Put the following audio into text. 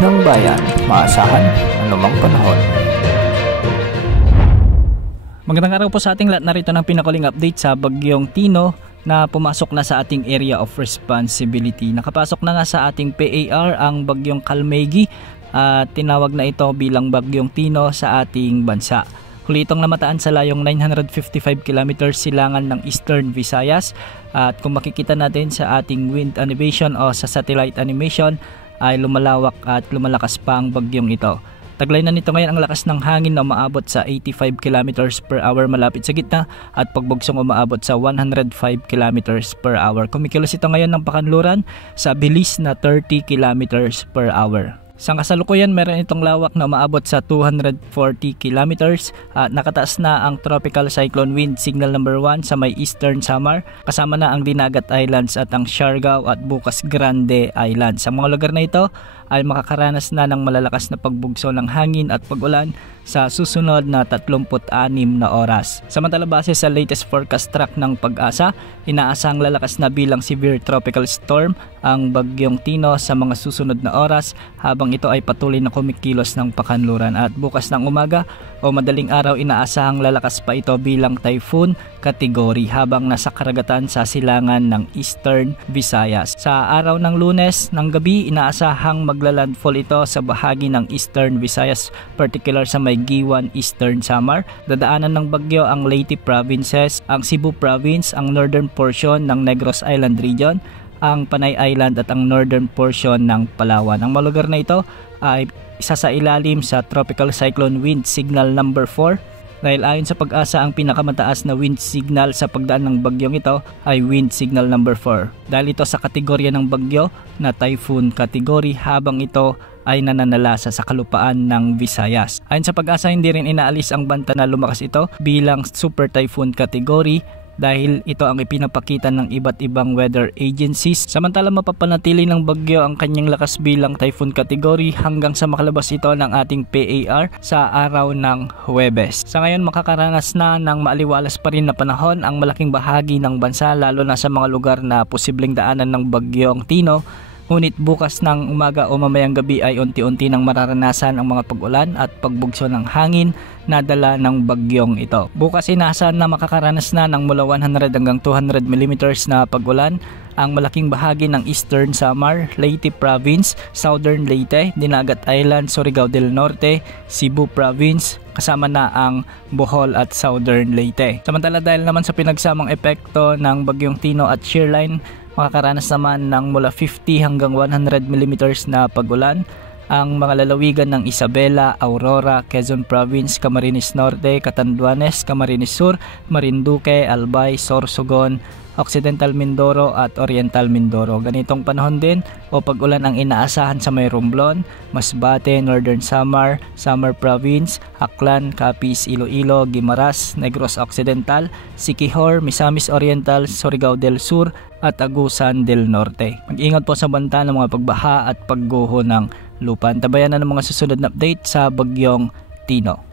ng bayan, maasahan anumang panahon. Magandang araw po sa ating lahat. Narito ng pinakuling update sa bagyong Tino na pumasok na sa ating area of responsibility. Nakapasok na nga sa ating PAR ang bagyong Kalmegi at tinawag na ito bilang bagyong Tino sa ating bansa. Huli itong namataan sa layong 955 km silangan ng Eastern Visayas, at kung makikita natin sa ating wind animation o sa satellite animation ay lumalawak at lumalakas pa ang bagyong ito. Taglay na nito ngayon ang lakas ng hangin na umaabot sa 85 km per hour malapit sa gitna at pagbugsong umaabot sa 105 km per hour. Kumikilos ito ngayon ng pakanluran sa bilis na 30 km per hour. Sa kasalukuyan, meron itong lawak na umaabot sa 240 km at nakataas na ang Tropical Cyclone Wind Signal number 1 sa may Eastern Samar, kasama na ang Dinagat Islands at ang Siargao at Bukas Grande Islands. Sa mga lugar na ito ay makakaranas na ng malalakas na pagbugso ng hangin at pag-ulan sa susunod na 36 na oras. Samantala, base sa latest forecast track ng Pag-asa, inaasahang lalakas na bilang severe tropical storm ang bagyong Tino sa mga susunod na oras habang ito ay patuloy na kumikilos ng pakanluran, at bukas ng umaga o madaling araw inaasahang lalakas pa ito bilang typhoon category habang nasa karagatan sa silangan ng Eastern Visayas. Sa araw ng Lunes ng gabi, inaasahang maglalandfall ito sa bahagi ng Eastern Visayas, particular sa may Giwan, Eastern Samar. Dadaanan ng bagyo ang Leyte provinces, ang Cebu province, ang northern portion ng Negros Island region, ang Panay Island at ang northern portion ng Palawan. Ang mga lugar na ito ay isa sa ilalim sa Tropical Cyclone Wind Signal number 4 dahil ayon sa Pag-asa ang pinakamataas na wind signal sa pagdaan ng bagyong ito ay wind signal number 4 dahil ito sa kategorya ng bagyo na typhoon category habang ito ay nananalasa sa kalupaan ng Visayas. Ayon sa Pag-asa, hindi rin inaalis ang banta na lumakas ito bilang super typhoon category dahil ito ang ipinapakita ng iba't ibang weather agencies. Samantala, mapapanatili ng bagyo ang kanyang lakas bilang typhoon category hanggang sa makalabas ito ng ating PAR sa araw ng Huwebes. Sa ngayon, makakaranas na ng maaliwalas pa rin na panahon ang malaking bahagi ng bansa, lalo na sa mga lugar na posibleng daanan ng bagyong Tino. Ngunit bukas ng umaga o mamayang gabi ay unti-unti nang mararanasan ang mga pag-ulan at pagbugso ng hangin na dala ng bagyong ito. Bukas inaasahan na makakaranas na ng mula 100 hanggang 200 mm na pag-ulan ang malaking bahagi ng Eastern Samar, Leyte Province, Southern Leyte, Dinagat Island, Surigao del Norte, Cebu Province, kasama na ang Bohol at Southern Leyte. Samantala, dahil naman sa pinagsamang epekto ng bagyong Tino at shearline, makakaranas naman ng mula 50 hanggang 100 mm na pag-ulan ang mga lalawigan ng Isabela, Aurora, Quezon Province, Camarines Norte, Catanduanes, Camarines Sur, Marinduque, Albay, Sorsogon, Occidental Mindoro at Oriental Mindoro. Ganitong panahon din o pag-ulan ang inaasahan sa may Romblon, Masbate, Northern Samar, Samar Province, Aklan, Capiz, Iloilo, Guimaras, Negros Occidental, Siquijor, Misamis Oriental, Surigao del Sur at Agusan del Norte. Mag-ingat po sa banta ng mga pagbaha at pagguho ng lupa. Tabayan na ng mga susunod na update sa bagyong Tino.